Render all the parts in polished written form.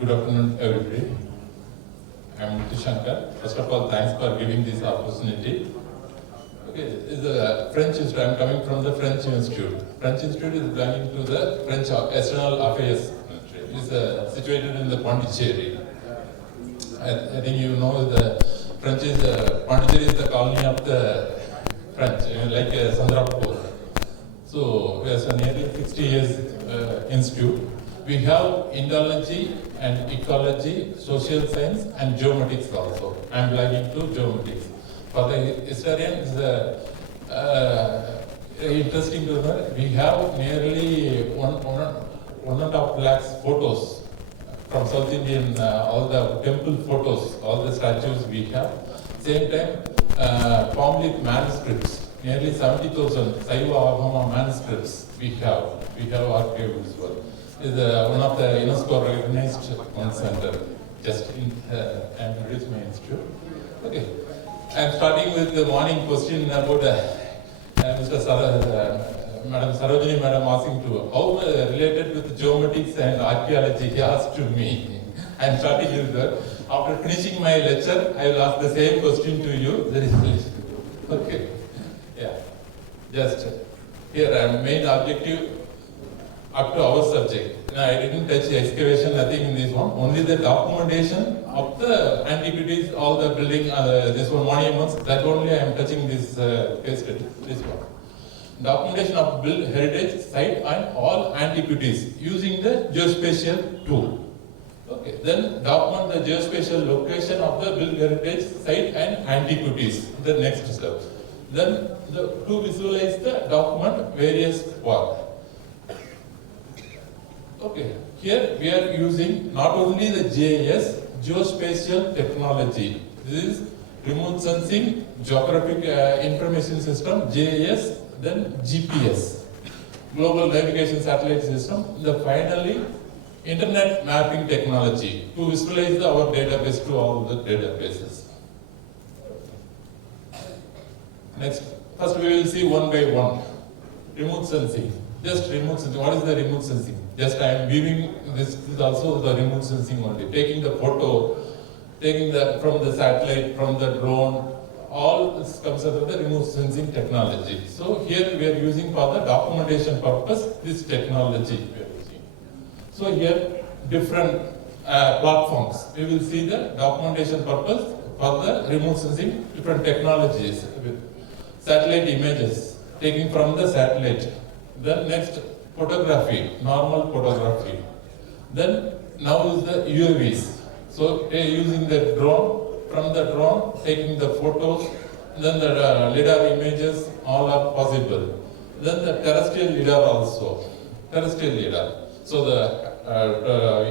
Good afternoon, everybody. I'm Muthusankar. First of all, thanks for giving this opportunity. Okay, is a French institute. I'm coming from the French Institute. French Institute is belonging to the French External Affairs Ministry. It's situated in the Pondicherry. I think you know the French is Pondicherry is the colony of the French, like Sandrapur. So we are nearly 60 years institute. We have Indology and Ecology, Social Science and Geomatics also. I am belonging to Geomatics. For the historian, it's interesting to know we have nearly one and a half lakhs photos from South Indian, all the temple photos, all the statues we have. Same time, palm leaf manuscripts, nearly 70,000 Saiva Agama manuscripts we have. We have archived as well. Is one of the UNESCO recognized one center, just in my institute. Okay, I'm starting with the morning question about Madam Sarojini Madam asking to how related with geomatics and archaeology, he asked to me. I'm starting with that. After finishing my lecture, I will ask the same question to you. There is okay, yeah, just here main objective up to our subject. I didn't touch excavation, nothing in this one. Only the documentation of the antiquities, all the building, this one monuments. That only I am touching this case study. This one. Documentation of built heritage site and all antiquities using the geospatial tool. Okay. Then document the geospatial location of the built heritage site and antiquities. The next step. Then to visualize the document various parts. Okay, here we are using not only the GIS, geospatial technology. This is remote sensing, geographic information system, GIS, then GPS, global navigation satellite system, finally internet mapping technology to visualize our database to all the databases. Next, first we will see one by one. Remote sensing. Just remote sensing. What is the remote sensing? Just I am viewing this is also the remote sensing only. Taking the photo, taking from the satellite, from the drone, all this comes under the remote sensing technology. So here we are using for the documentation purpose this technology we are using. So here different platforms. We will see the documentation purpose for the remote sensing, different technologies. Satellite images, taking from the satellite. Then next, photography, normal photography. Then now is the UAVs. So using the drone, from the drone taking the photos, then the LiDAR images, all are possible. Then the terrestrial LiDAR also, terrestrial LiDAR. So the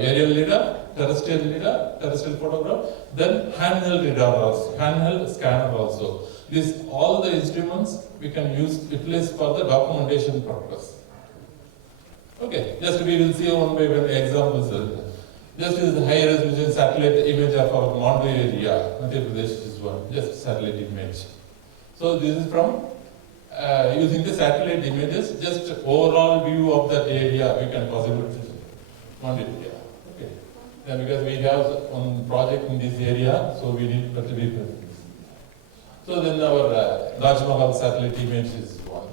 aerial LiDAR, terrestrial photograph, then handheld LiDAR also, handheld scanner also. These all the instruments we can utilize for the documentation purpose. Okay, just we will see one by one examples. Just is the high resolution satellite image of our Mondo area. Madhya Pradesh is one, just satellite image. So this is from using the satellite images, just overall view of that area we can possibly Mondo area. Okay. Then because we have one project in this area, so we need to be present. So then our Raj Mahal satellite image is one.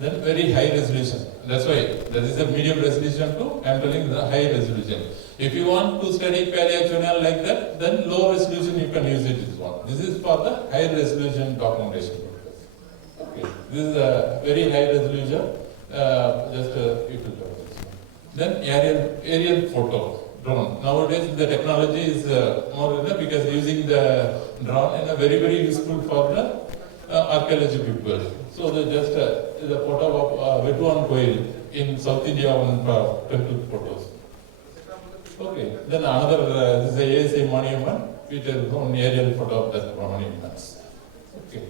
Then very high resolution. That's why there is a medium resolution too. I am telling the high resolution. If you want to study paleochronal like that, then low resolution you can use it as one. This is for the high resolution documentation purpose. Okay. This is a very high resolution. You can talk this one. Then aerial photo. Drone. Nowadays the technology is more because using the drone is very useful for the archaeology people. So the just the photo of Vetuan Koil in South India on temple photos. Okay. Then another this is a ASA monument. It is on aerial photo of that monuments. Okay.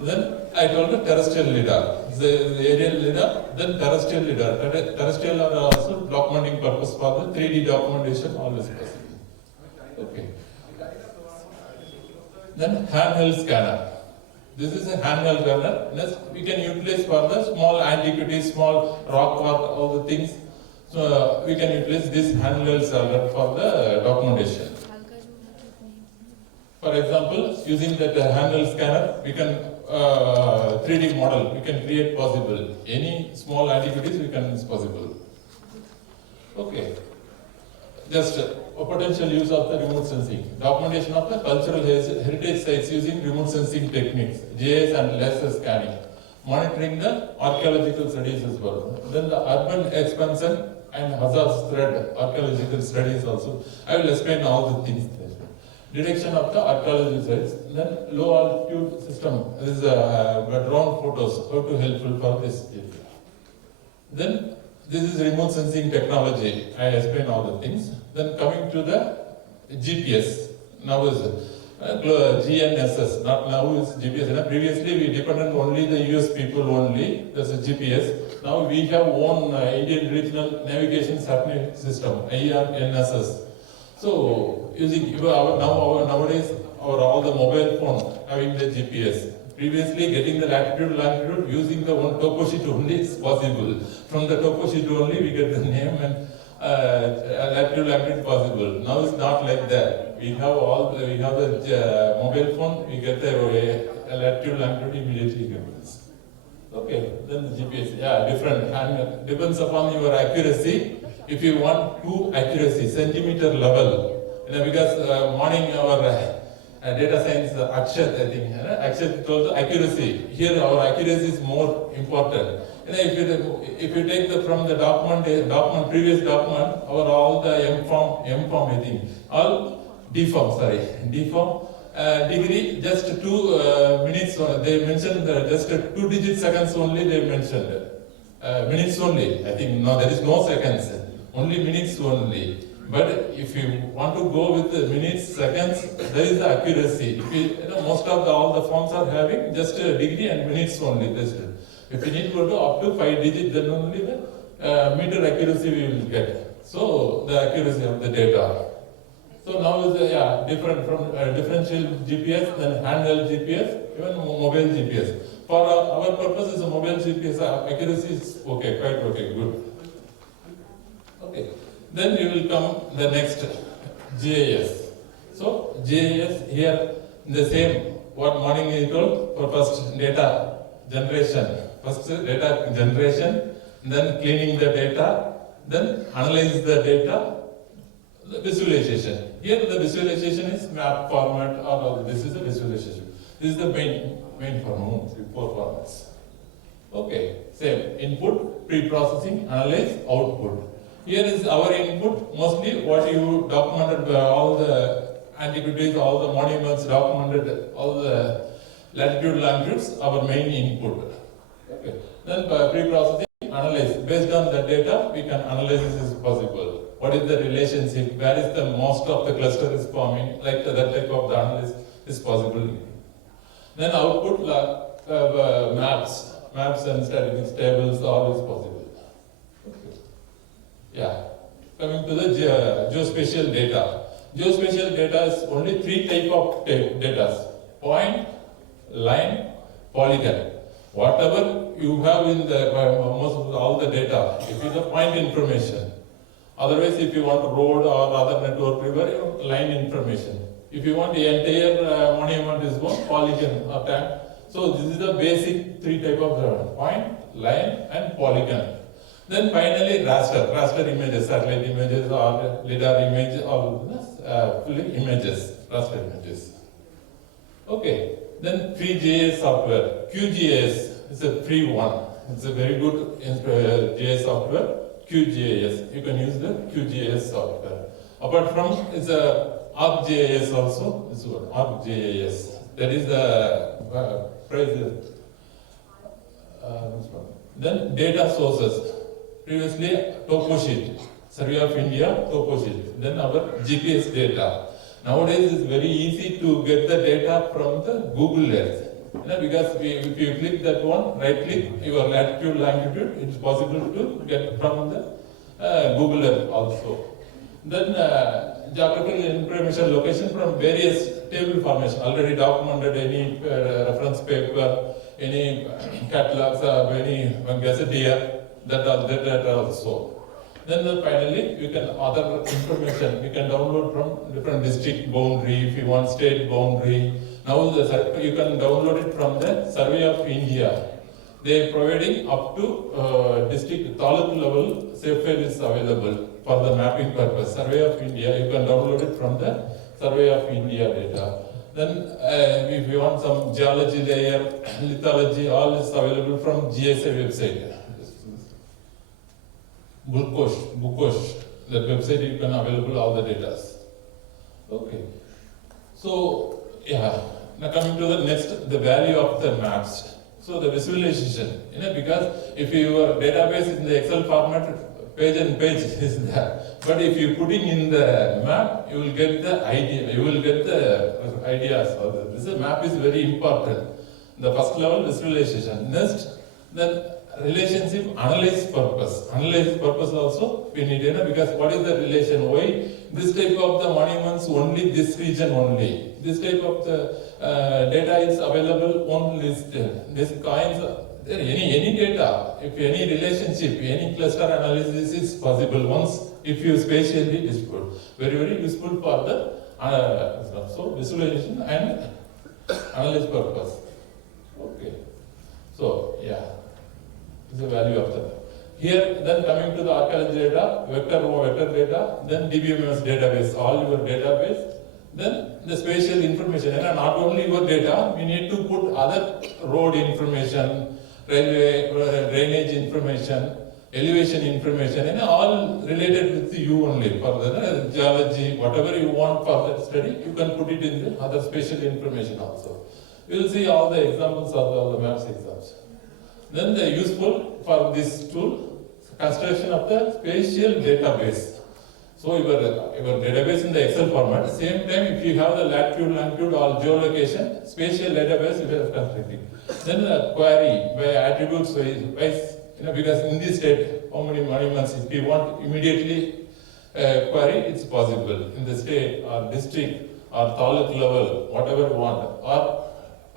Then I told the terrestrial LiDAR. The aerial LiDAR, then terrestrial LiDAR. Terrestrial are also documenting purpose for the 3D documentation, always possible. Okay. Then handheld scanner. This is a handheld scanner. Next, we can utilize for the small antiquities, small rock art, all the things. So we can utilize this handheld server for the documentation. For example, using that handheld scanner, we can 3D model, we can create possible. Any small antiquities, we can is possible. Okay. Just a potential use of the remote sensing. Documentation of the cultural heritage sites using remote sensing techniques, GIS and laser scanning. Monitoring the archaeological studies as well. Then the urban expansion and hazard threat archaeological studies also. I will explain all the things there. Detection of the archaeological sites. Then low altitude system. This is drone photos. How to helpful for this area. Then this is remote sensing technology. I explain all the things. Then coming to the GPS. Now is GNSS. Not now is GPS. Previously we depended only the US people only. That's a GPS. Now we have own Indian Regional Navigation Satellite System, IRNSS. So using nowadays all the mobile phone having the GPS. Previously getting the latitude, longitude using the one topo sheet only is possible. From the topo sheet only we get the name and latitude, longitude possible. Now it's not like that. We have the mobile phone. We get the latitude, longitude immediately gives. Okay, then the GPS, different and depends upon your accuracy. If you want true accuracy, centimeter level, because morning our data science Akshat, I think, Akshat told accuracy. Here our accuracy is more important. If you take from the document, previous document, all the M form, I think, all deform, degree, just 2 minutes, they mentioned just 2-digit seconds only they mentioned. Minutes only, I think, no, there is no seconds, only minutes only. But if you want to go with the minutes, seconds, there is the accuracy. If most of all the forms are having just a degree and minutes only. If you need to go to up to 5 digits, then only the meter accuracy we will get. So the accuracy of the data. So now is different from differential GPS, then handheld GPS, even mobile GPS. For our purposes, mobile GPS accuracy is okay, quite okay, good. Okay. Then you will come the next GIS. So GIS here the same what morning is told for first data generation. First data generation, then cleaning the data, then analyze the data, the visualization. Here the visualization is map format or this is the visualization. This is the main format, 4 formats. Okay, same input, pre-processing, analyze, output. Here is our input, mostly what you documented, all the antiquities, all the monuments documented, all the latitude, longitudes, our main input. Okay. Then pre-processing, analyze. Based on the data, we can analyze this is possible. What is the relationship? Where is the most of the cluster is forming? Like that type of the analysis is possible. Then output, maps and statistics tables, all is possible. Coming to the geospatial data. Geospatial data is only 3 type of data: point, line, polygon. Whatever you have in the almost all the data, if it is a point information. Otherwise, if you want road or other network river, line information. If you want the entire monument is one polygon or tank. So this is the basic 3 type of point, line, and polygon. Then finally raster images, satellite images or LiDAR images or images, raster images. Okay, then free GIS software. QGIS is a free one. It's a very good GIS software. QGIS, you can use the QGIS software. Apart from, it's a ArcGIS also, this one, ArcGIS. That is the price. Then data sources. Previously, topo sheet, Survey of India, topo sheet. Then our GPS data. Nowadays, it's very easy to get the data from the Google Earth. Because if you click that one, right click, your latitude, longitude, it's possible to get from the Google Earth also. Then geographical information location from various table formation, already documented any reference paper, any catalogs, any gazetteer. That also. Then finally, you can other information you can download from different district boundary. If you want state boundary, now you can download it from the Survey of India. They are providing up to district taluk level safe file is available for the mapping purpose. Survey of India, you can download it from the Survey of India data. Then if you want some geology layer, lithology, all is available from GSA website. Bookosh, that website you can available all the data. Okay. So yeah, now coming to the next, the value of the maps. So the visualization, because if your database is in the Excel format, page and page is there. But if you put it in the map, you will get the idea, you will get the ideas. This map is very important. The first level visualization. Next, then relationship analyze purpose. Analyze purpose also we need, because what is the relation? Why this type of the monuments only this region only? This type of the data is available only this coins. Any data, if any relationship, any cluster analysis is possible once if you spatially distribute. Very useful for the so visualization and analysis purpose. Okay. So yeah, this is the value of that. Here, then coming to the archaeology data, vector data, then DBMS database, all your database, then the spatial information. And not only your data, we need to put other road information, railway, drainage information, elevation information, and all related with you only. For the geology, whatever you want for that study, you can put it in the other spatial information also. You will see all the examples of all the maps exams. Then the useful for this tool, construction of the spatial database. So your database in the Excel format, same time if you have the latitude, longitude or geolocation, spatial database you are constructing. Then the query by attributes wise, because in this state, how many monuments, if you want immediately query, it's possible. In the state or district or taluk level, whatever you want, or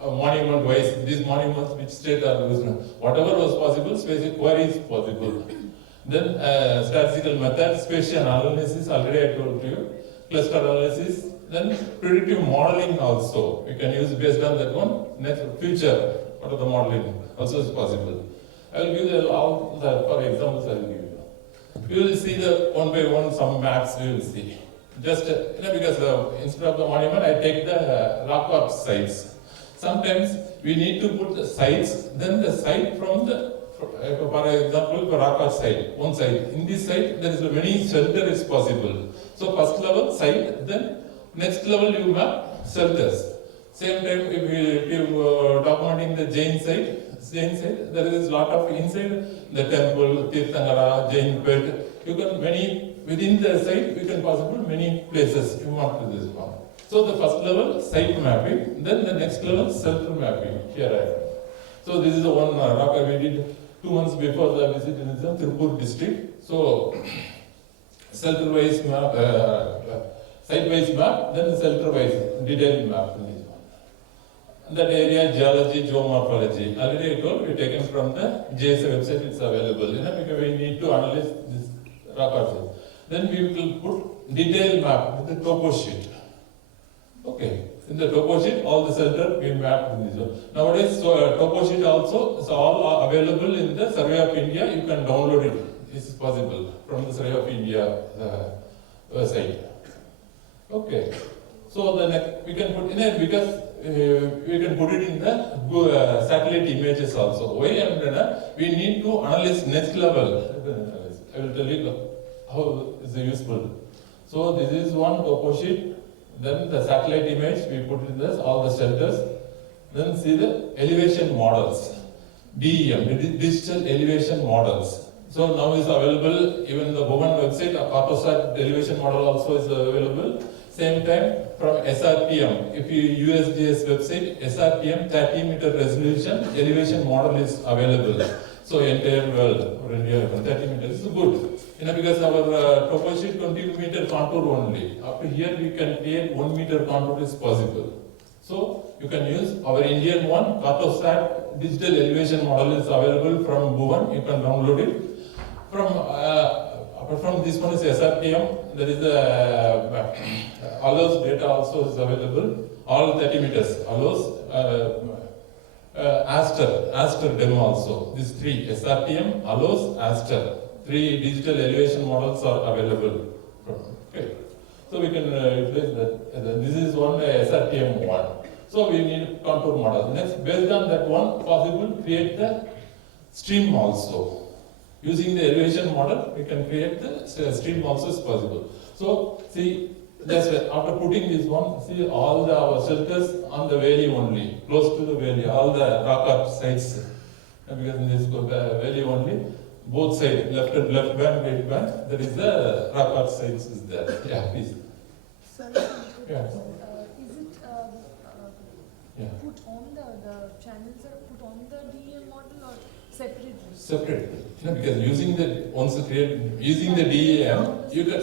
monument wise, these monuments which state are used, whatever was possible, spatial query is possible. Then statistical method, spatial analysis, already I told you, cluster analysis, then predictive modeling also. You can use based on that one. Next, future, what are the modeling also is possible. I will give you all the, for examples I will give you. You will see the one by one some maps you will see. Just, because instead of the monument, I take the rock art sites. Sometimes we need to put the sites, then the site from the, for example, for rock art site, one site. In this site, there is many shelter is possible. So first level site, then next level you map shelters. Same time, if you documenting the Jain site, there is a lot of inside the temple, Tirthangara, Jain pit. You can many within the site, you can possible many places you want to this one. So the first level site mapping, then the next level shelter mapping. Here I am. So this is the one rock we did 2 months before the visit in the Tirupur district. So shelter-wise map, site-wise map, then the shelter-wise detailed map. And that area geology, geomorphology. Already I told we taken from the GSA website. It's available. Because we need to analyze this rock art. Then we will put detailed map with the topo sheet. Okay. In the topo sheet, all the shelter we mapped in this one. Nowadays, topo sheet also is all available in the Survey of India. You can download it. This is possible from the Survey of India website. Okay. So the next we can put in it because we can put it in the satellite images also. Why? We need to analyze next level. I will tell you how is it useful. So this is one topo sheet. Then the satellite image, we put in this, all the shelters. Then see the elevation models. DEM, digital elevation models. So now is available, even the Bhuvan website, a Cartosat elevation model also is available. Same time from SRPM, if you USGS website, SRPM 30-meter resolution elevation model is available. So entire world, or India, 30 meters is good. Because our topo sheet 20-meter contour only. Up to here we can create 1-meter contour is possible. So you can use our Indian one, Cartosat digital elevation model is available from Bhuvan. You can download it. From apart from this one is SRTM, there is the allows data also is available, all 30 meters, allows Aster demo also. These three, SRTM, allows, Aster. 3 digital elevation models are available. Okay. So we can replace that. This is one SRTM one. So we need contour model. Next, based on that one, possible create the stream also. Using the elevation model, we can create the stream also is possible. So see, just after putting this one, see all our shelters on the valley only, close to the valley, all the rock art sites. Because in this valley only, both sides, left bank, right bank, there is the rock art sites is there. Yeah, please. Sorry, Yeah. is it Yeah. put on the channels are put on the DEM model or separately? Separately. No, because using the using the DEM, you can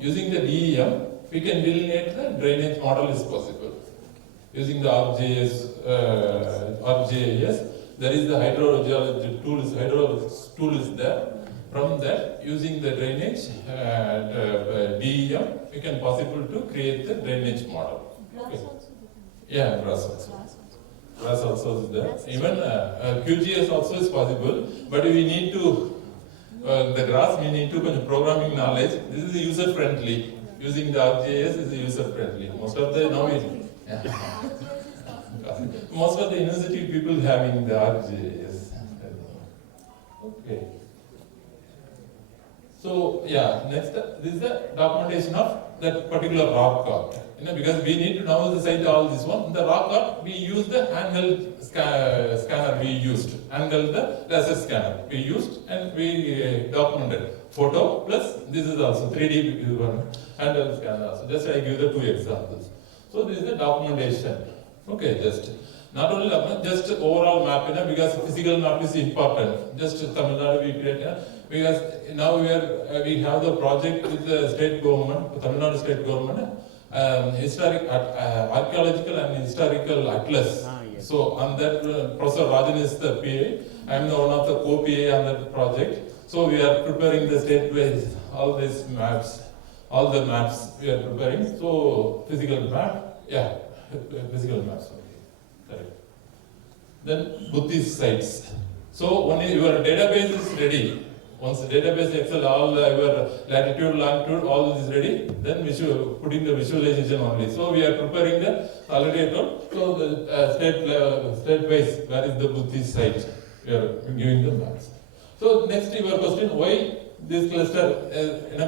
using the DEM, we can delineate the drainage model is possible. Using the ArcGIS, there is the hydrogeology tool is there. From that, using the drainage DEM, we can possible to create the drainage model. Okay. Yeah, grass also. Grass also is there. Even QGS also is possible, but we need to the grass we need to programming knowledge. This is user friendly. Using the ArcGIS is user friendly. Most of the now most of the university people having the ArcGIS. Okay. So yeah, next this is the documentation of that particular rock art. Because we need to now cite all this one. The rock art we use the handheld scanner we used, handheld the laser scanner we used, and we documented photo plus this is also 3D one handheld scanner. Also. Just I give the 2 examples. So this is the documentation. Okay, just not only just overall map, because physical map is important. Just Tamil Nadu we create, because now we have the project with the state government, Tamil Nadu state government, historic archaeological and historical atlas. Yes. So on that, Professor Rajan is the PA. I am the one of the co-PA on that project. So we are preparing the state-wise all these maps, all the maps we are preparing. So physical map, yeah, physical maps. Correct. Then Buddhist sites. So when your database is ready, once the database Excel, all your latitude, longitude, all is ready, then we should put in the visualization only. So we are preparing the already told. So the state-wise, where is the Buddhist site? We are giving the maps. So next your question, why this cluster?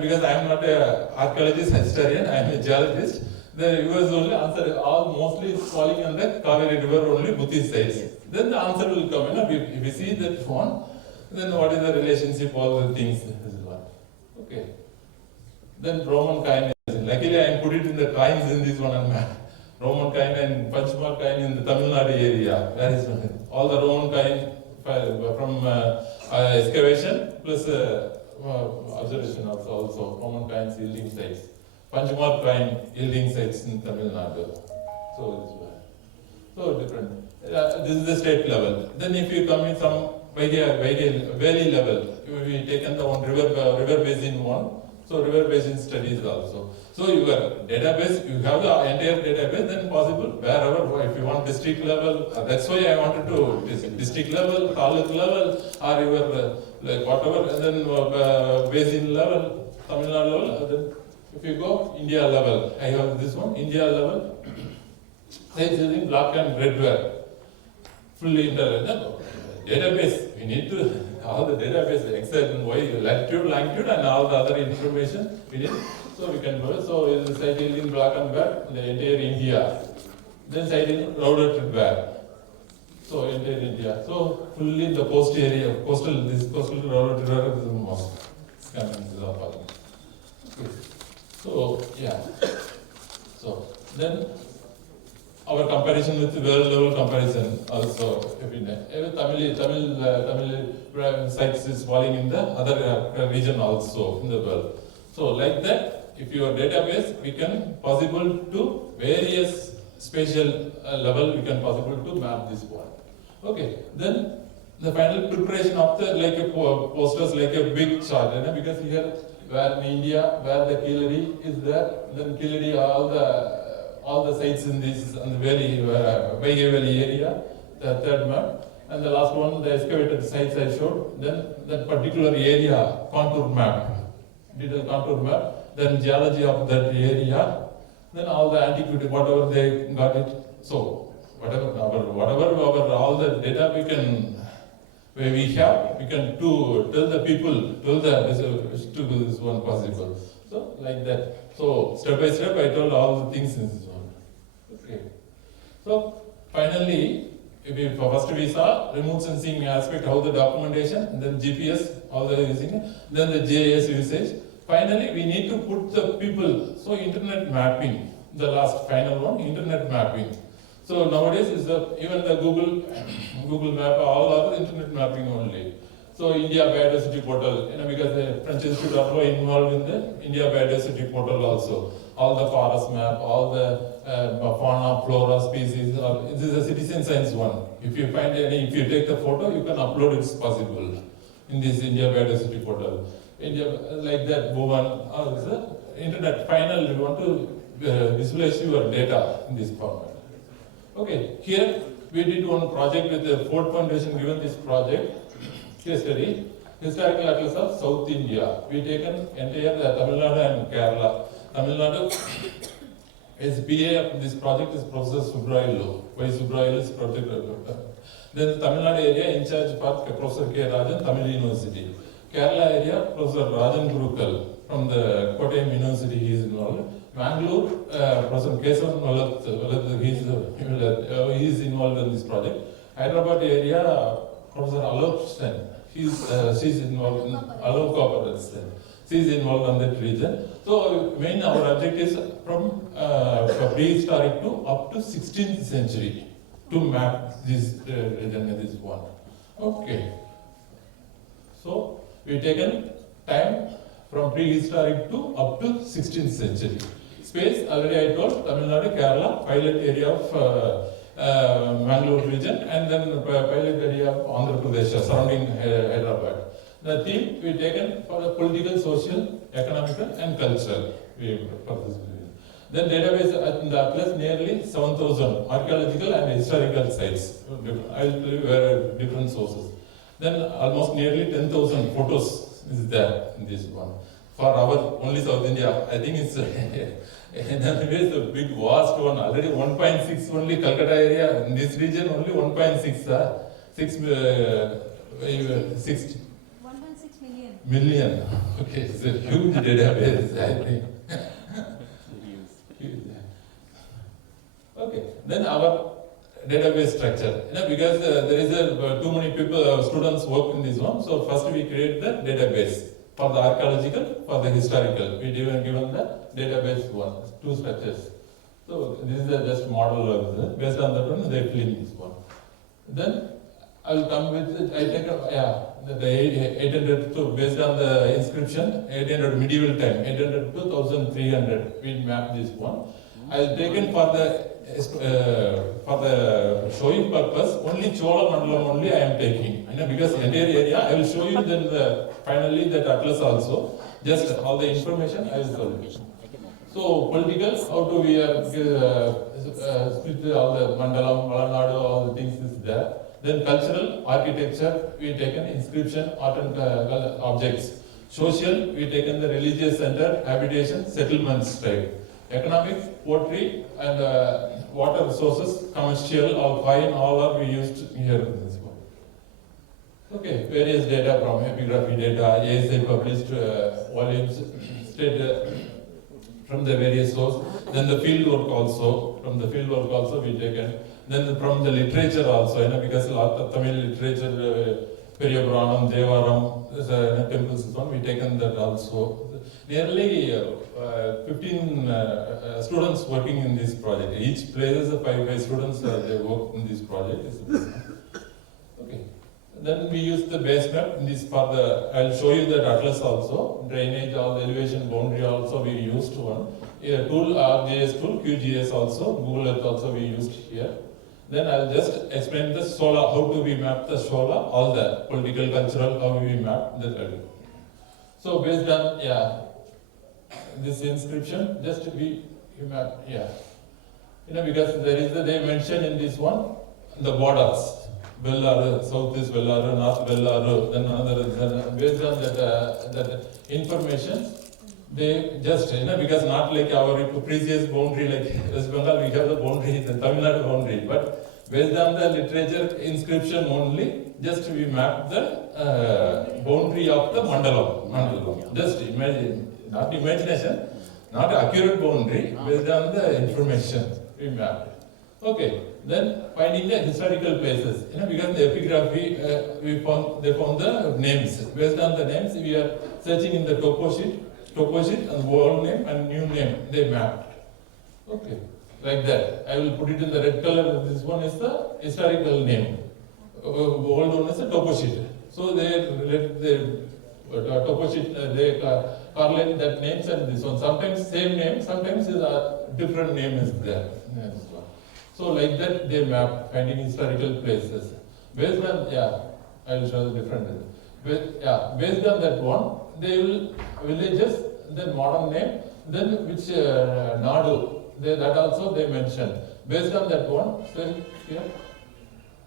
Because I am not an archaeologist, historian, I am a geologist. The US only answer all mostly is falling on the Kaveri River only Buddhist sites. Yes. Then the answer will come. If we see that one, then what is the relationship, all the things is one. Okay. Then Roman coin. Luckily I put it in the coins in this one map. Roman coin and Panchmark coin in the Tamil Nadu area. Where is one? All the Roman coin from excavation plus observation also Roman coins yielding sites. Panchmark coin yielding sites in Tamil Nadu. So different. This is the state level. Then if you come in some valley level, we taken the one river basin one. So river basin studies also. So your database, you have the entire database, then possible wherever, if you want district level, that's why I wanted to district level, taluk level, or your like whatever, and then basin level, Tamil Nadu level, then if you go India level, I have this one, India level, it's using black and red ware, fully database, we need to, all the database, Excel and Y, latitude, longitude, and all the other information we need. So we can do it. So it is site in black and white, the entire India. Then site in routed ware. So entire India. So fully the coast area, this coastal routed ware is the most scanning is all part. Okay. So yeah. So then our comparison with world level comparison also every Tamil sites is falling in the other region also in the world. So like that, if your database, we can possible to various spatial level, we can possible to map this one. Okay, then the final preparation of the like a posters like a big chart, because here where in India, where the Killary is there, then Killary, all the sites in this on the valley, Vaigai Valley area, the third map. And the last one, the excavated sites I showed, then that particular area, contour map, detailed contour map, then geology of that area, then all the antiquity, whatever they got it. So, whatever all the data we can tell the people, to do this one possible. So, like that. So, step by step, I told all the things in this one. Okay. So, finally, first we saw remote sensing aspect, how the documentation, then GPS, how they are using it, then the GIS usage. Finally, we need to put the people, so internet mapping, the last final one, internet mapping. So nowadays, even the Google map, all are internet mapping only. So India Biodiversity Portal, because the French Institute are involved in the India Biodiversity Portal also. All the forest map, all the fauna, flora, species, this is a citizen science one. If you take the photo, you can upload it, it's possible in this India Biodiversity Portal. India, like that, Bhuvan, the internet final, you want to visualize your data in this format. Okay, here we did one project with the Ford Foundation given this project, case study, Historical Atlas of South India. We taken entire Tamil Nadu and Kerala. Tamil Nadu, as PA of this project is Professor Subrailu. Why Subrailu is project? Then Tamil Nadu area in charge for Professor K. Rajan, Tamil University. Kerala area, Professor Rajan Gurukal from the Kottayam University, he is involved. Mangalore, Professor Kesavan Vallath, he is involved in this project. Hyderabad area, Professor Alok Sen, she's involved in Alok Copper Sen. She is involved in that region. So, main our objective is from prehistoric to up to 16th century to map this region, this one. Okay. So, we taken time from prehistoric to up to 16th century. Space, already I told, Tamil Nadu, Kerala, pilot area of Mangalore region, and then pilot area of Andhra Pradesh, surrounding Hyderabad. The theme we taken for the political, social, economical, and cultural. For this video. Then database in the Atlas nearly 7,000 archaeological and historical sites. I will tell you where different sources. Then almost nearly 10,000 photos is there in this one. For our only South India, I think it's it's a big vast one. Already 1.6 only Kolkata area. In this region only 1.6 6 1.6 million. Million. Okay, it's a huge database, I think. Okay, then our database structure. Because there is too many people, students work in this one. So first we create the database for the archaeological, for the historical. We given the database one, two structures. So this is the just model of this. Based on that one, they fill in this one. Then I will come with I take the 800 to based on the inscription 800 medieval time 800 to 1300 we map this one. I will take in for the showing purpose only Chola Mandalam only I am taking. Because entire area I will show you then finally that atlas also. Just all the information I will tell you. So political, how do we split all the Mandalam, Malanadu, all the things is there. Then cultural, architecture, we taken inscription, art and objects. Social, we taken the religious center, habitation, settlements type. Economic, poetry, and water resources, commercial, or fine, all are we used here in this one. Okay, various data from epigraphy data, ASI published volumes, state from the various sources. Then the field work also, from the field work also we taken. Then from the literature also, because a lot of Tamil literature, Periyabranam, Devaram, temples and so on, we taken that also. Nearly 15 students working in this project. Each places 5 students they work in this project. Okay. Then we use the base map in this for the. I'll show you that atlas also. Drainage, all the elevation boundary also we used one. Tool RGS tool, QGS also, Google Earth also we used here. Then I'll just explain the SOLA, how do we map the SOLA, all the political, cultural, how we map that. So based on, this inscription, just we map, because there is they mention in this one, the borders. Vellaru, south is Vellaru, north Vellaru, then another, based on that information, they just, because not like our previous boundary, like West Bengal, we have the boundary, the Tamil Nadu boundary, but based on the literature inscription only, just we map the boundary of the mandalam. Just imagine, not imagination, not accurate boundary, based on the information we mapped. Okay, then finding the historical places, because the epigraphy, they found the names. Based on the names, we are searching in the topo sheet and old name and new name, they mapped. Okay, like that. I will put it in the red color. This one is the historical name. Old one is the topo sheet. So they let the topo sheet, they correlate that names and this one. Sometimes same name, sometimes a different name is there. So like that they map, finding historical places. Based on, I will show the different. Based on that one, they will villages, then modern name, then which Nadu, that also they mention. Based on that one,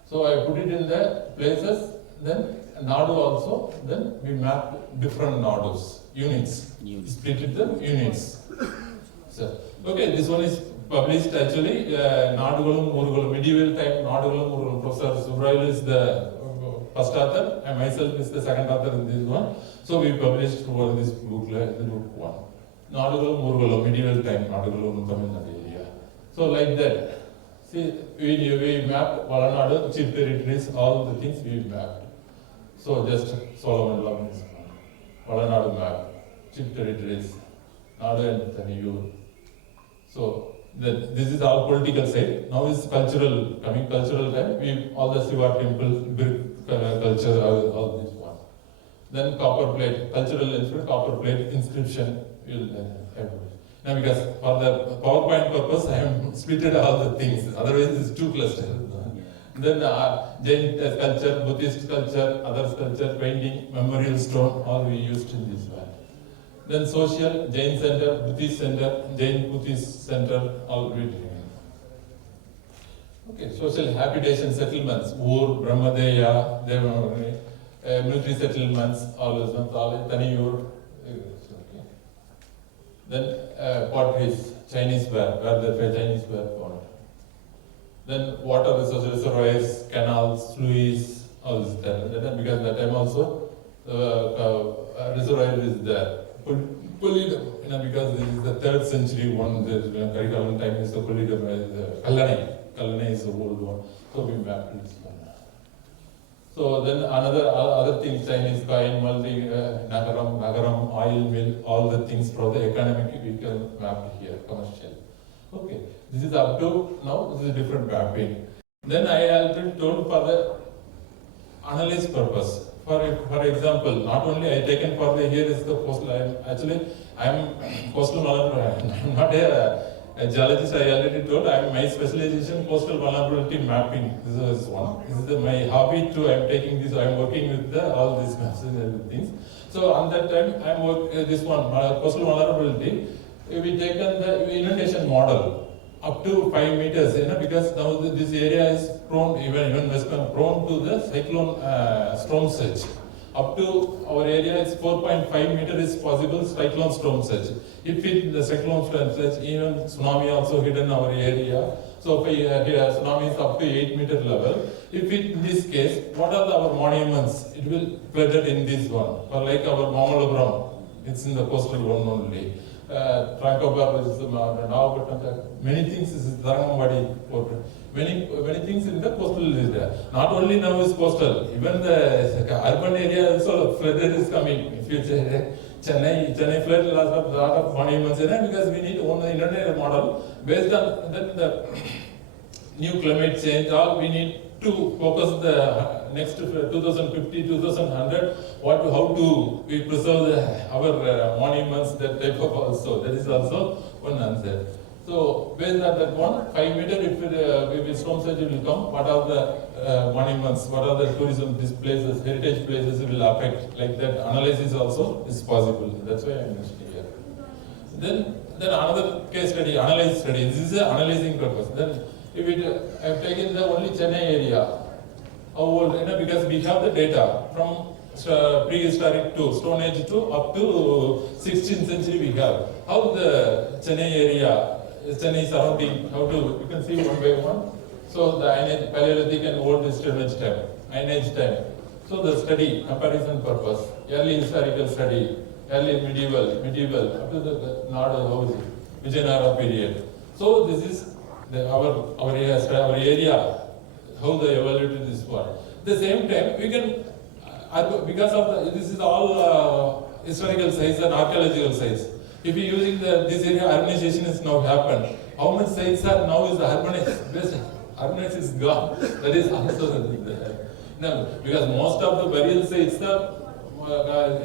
so I put it in the places, then Nadu also, then we map different Nadus, units. Split it the units. So, okay, this one is published actually, Nadugalum Murugalum, medieval time Nadugalum Murugalum. Professor Subrail is the first author, and myself is the second author in this one. So we published for this book, the book one. Nadugalum Murugalum, medieval time Nadugalum Tamil Nadu area. So like that. See, we mapped Valanadu, chief territories, all the things we mapped. So just Solomon Lam is Valanadu map, chief territories, Nadu and Taniyur. So this is our political side. Now is cultural, coming cultural time. We all the Shiva temple, brick culture, all this one. Then copper plate, cultural instrument, copper plate inscription. We'll have now because for the PowerPoint purpose, I have splitted all the things. Otherwise, it's too clustered. Then Jain sculpture, Buddhist sculpture, other sculpture, painting, memorial stone, all we used in this one. Then social, Jain center, Buddhist center, Jain Buddhist center, all we did. Okay, social habitation settlements, Ur, Brahmadeya, military settlements, all those ones, all Taniyur. Okay. Then potteries, Chinese ware, where the Chinese ware found. Then water reservoirs, canals, sluices, all this there. Because that time also reservoir is there. Pullidam, because this is the 3rd century one, the Karikalan time is the Pullidam, Kallanai is the old one. So we mapped this one. So then other things, Chinese coin, Nagaram, oil mill, all the things for the economic we can map here, commercial. Okay, this is up to now, this is a different mapping. Then I already told for the analysis purpose. For example, not only I taken for the here is the coastal. I'm coastal vulnerability. I'm not a geologist. I already told. My specialization coastal vulnerability mapping. This is one. This is my hobby too. I'm taking this. I'm working with all these maps and everything. So on that time, I'm working this one coastal vulnerability. We taken the inundation model up to 5 meters, because now this area is prone, even West Bengal, prone to the cyclone storm surge. Up to our area is 4.5 meters is possible cyclone storm surge. If the cyclone storm surge, even tsunami also hidden our area. So if tsunami is up to 8-meter level. If in this case, what are our monuments? It will flooded in this one. For like our Mamalabram, it's in the coastal one only. Trankobar is now, many things is Dharamambadi. Many things in the coastal is there. Not only now is coastal, even the urban area also flooded is coming. If you say Chennai flood lots of lot of monuments because we need one internet model based on the new climate change. All we need to focus the next 2050, 2100, how to we preserve our monuments, that type of also. That is also one answer. So based on that one, 5 meter, if stone surgery will come, what are the monuments, what are the tourism places, heritage places will affect, like that analysis also is possible. That's why I mentioned here. Then another case study, analysis study. This is the analyzing purpose. Then if I have taken the only Chennai area, how old, because we have the data from prehistoric to Stone Age to up to 16th century we have. How the Chennai area, Chennai surrounding, you can see one by one. So the Iron Age, Paleolithic and Old Stone Age time, Iron Age time. So the study, comparison purpose, early historical study, early medieval, up to the Nadu, Vijayanagara period. So this is our area, how they evaluated this one. At the same time, we can, because of this is all historical sites and archaeological sites. If you're using this area, urbanization has now happened. How much sites are now is urbanized? Urbanized is gone. That is also no, because most of the burial sites,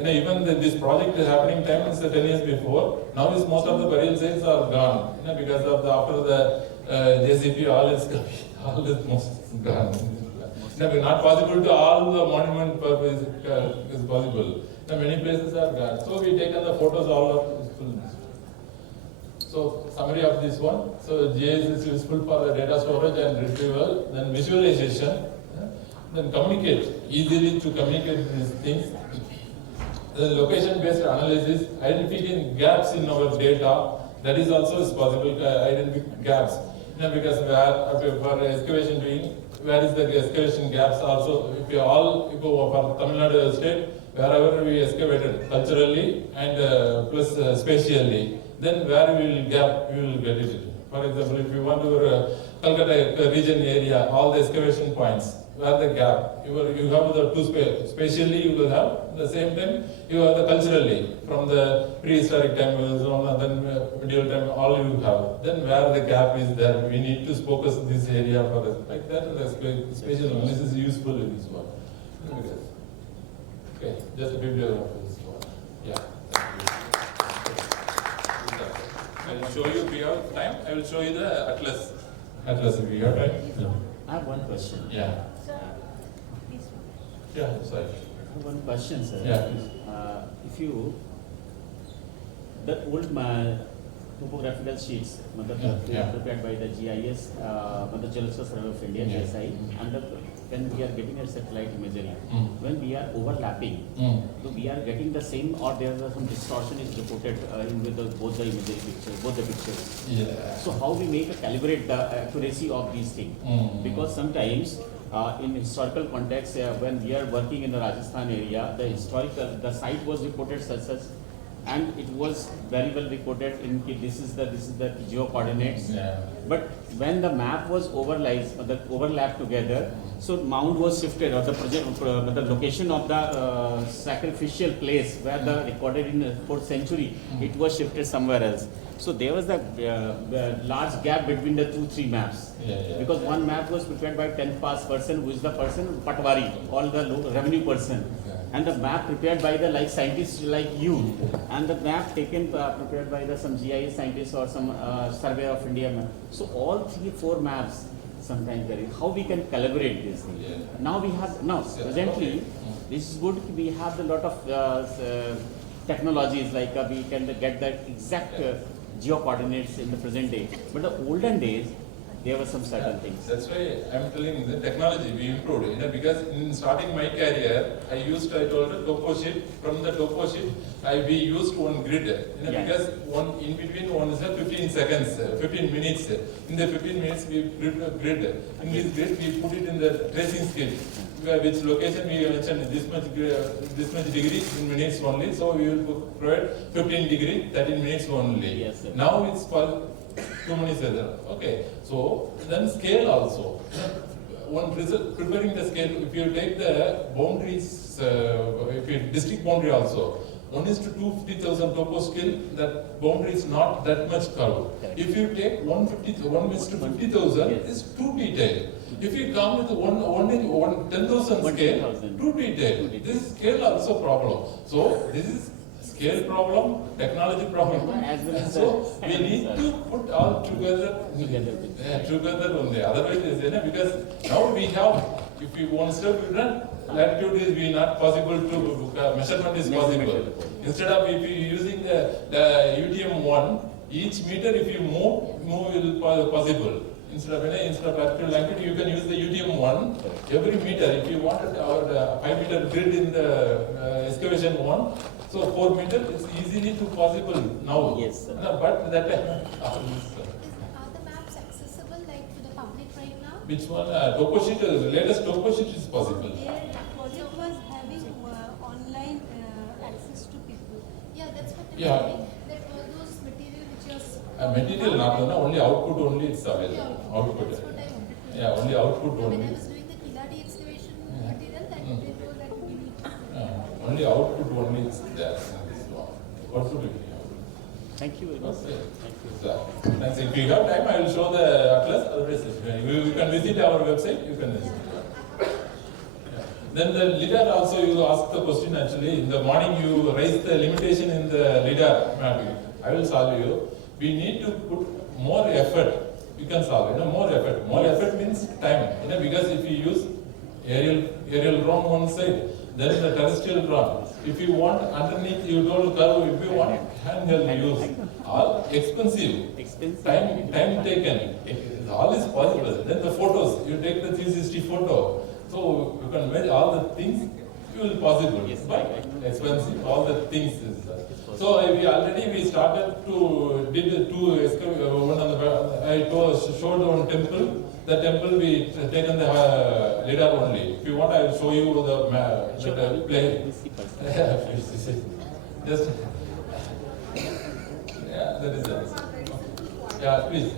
even this project is happening 10 years before. Now is most of the burial sites are gone. Because of after the JCP, all is most gone. Not possible to all the monument purpose is possible. Many places are gone. So we taken the photos all of useful. So summary of this one. So GIS is useful for the data storage and retrieval. Then visualization. Then communicate, easily to communicate these things. The location-based analysis, identifying gaps in our data, that is also is possible, identify gaps. Because for excavation doing, where is the excavation gaps also, if you all go for Tamil Nadu state, wherever we excavated culturally and plus spatially, then where we will gap, we will get it. For example, if you want to Kolkata region area, all the excavation points, where the gap, you have the two spatially you will have, the same time you have the culturally, from the prehistoric time, then medieval time, all you have. Then where the gap is there, we need to focus this area for this. Like that, the spatial analysis is useful in this one. Okay, just a video of this one. Yeah. I will show you, if you have time, I will show you the atlas. Atlas, if you have time. Yeah. I have one question. Yeah. Yeah, sorry. I have one question, sir. Yeah. If you, the old topographical sheets, prepared by the GIS, the Geological Survey of India, GSI, and when we are getting a satellite imagery, when we are overlapping, so we are getting the same, or there is some distortion is reported in with both the imagery pictures, both the pictures. Yeah. So how we make a calibrate the accuracy of these things? Because sometimes in historical context, when we are working in the Rajasthan area, the site was reported such, and it was very well recorded in this is the geo coordinates. Yeah. But when the map was overlapped together, so mound was shifted, or the location of the sacrificial place where the recorded in the 4th century, it was shifted somewhere else. So there was the large gap between the 2-3 maps. Because one map was prepared by 10th pass person, who is the person Patwari, all the revenue person. And the map prepared by the scientists like you, and the map prepared by some GIS scientists or some survey of India map. So all 3-4 maps sometimes there is. How we can collaborate this thing? Yeah. Now presently, this is good. We have a lot of technologies like we can get the exact geo coordinates in the present day. But the olden days, there were some certain things. That's why I'm telling the technology we improved. Because in starting my career, I told a topo sheet. From the topo sheet, we used one grid. Because in between one is 15 seconds, 15 minutes. In the 15 minutes, we put a grid. In this grid, we put it in the tracing scale. Which location we mentioned this much degree in minutes only. So we will provide 15 degree, 13 minutes only. Yes, sir. Now it's for 2 minutes. Okay. So then scale also. One preparing the scale, if you take the boundaries, if you district boundary also, 1:250,000 topo scale, that boundary is not that much curved. If you take 1:50,000, it's too detailed. If you come with 10,000 scale, too detailed. This scale also problem. So this is scale problem, technology problem. As well as So the- we need to put all together. Together only. Otherwise, because now we have, if we want to run, latitude is we not possible to measurement is possible. Instead of if you using the UTM1, each meter if you move will possible. Instead of latitude longitude, you can use the UTM1 every meter. If you wanted our 5 meter grid in the excavation one, so 4 meter it's easily to possible now. Yes, sir. No, but that time. Are the maps accessible like to the public right now? Which one? Topo sheet, latest topo sheet is possible. Their project was having online access to people. Yeah, that's what I'm Yeah. saying. That all those material which was. Material not, no, only output only it's available. Yeah, Output. that's what I wanted to. Yeah, only output When only. I was doing the Kiladi excavation Yeah. material, that Mm. they told that we need. Only output only it's there. This one. What should we do? Thank you very much. Okay. Thank you. Thanks. If you have time, I will show the atlas. Otherwise, you can visit our website. You can visit. Yeah. Then the LIDAR also you asked the question actually. In the morning you raised the limitation in the LIDAR mapping. I will solve you. We need to put more effort. You can solve. More effort. More effort means time. Because if you use aerial drone one side, then the terrestrial drone. If you want underneath, you don't curve. If you want handheld use, all expensive. Expensive. Time taken. All is possible. Then the photos, you take the 360 photo. So you can measure all the things, it will possible. Yes, But I- expensive, all the things is. So we started to did the two one on the showed one temple. The temple we taken the LIDAR only. If you want, I will show you the play. Just yeah, that is it. Yeah, please.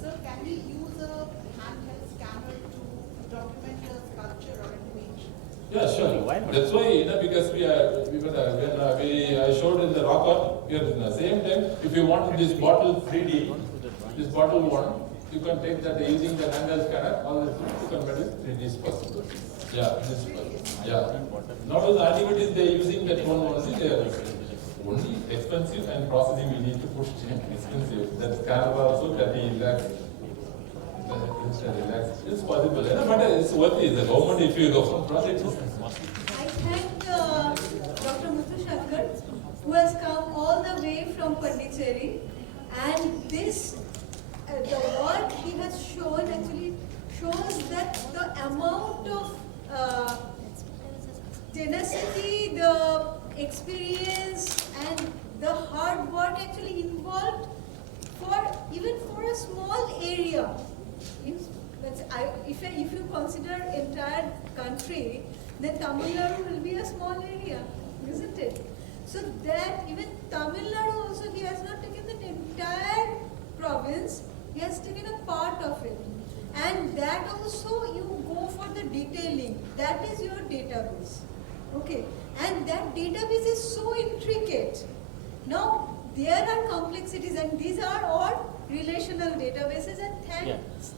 So can we use a handheld scanner to document a sculpture or an image? Yeah, sure. Why not? That's why, because I showed in the rock art, here at the same time, if you want this bottle 3D, this bottle one, you can take that using the handheld scanner, all the things you can make it 3D is possible. Yeah, this is possible. Yeah. Nowadays, Antiquities, they using that one only, they are only expensive and processing we need to push expensive. That scanner also 30 lakhs. It's possible, but it's worth it. The government, if you go for projects, I thank Dr. Muthusankar, who has come all the way from Pondicherry, and this, the work he has shown actually shows that the amount of tenacity, the experience, and the hard work actually involved even for a small area. If you consider entire country, then Tamil Nadu will be a small area, isn't it? So that even Tamil Nadu also, he has not taken the entire province, he has taken a part of it. And that also you go for the detailing, that is your database. Okay, and that database is so intricate. Now, there are complexities, and these are all relational databases, and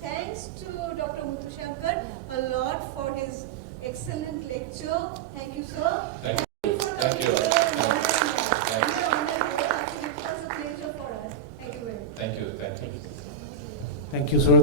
thanks to Dr. Muthusankar a lot for his excellent lecture. Thank you, sir. Thank you for Thank you. coming here. Thank We are honored. Actually, it was a pleasure for us. Thank you very much. Thank you. Thank you, sir.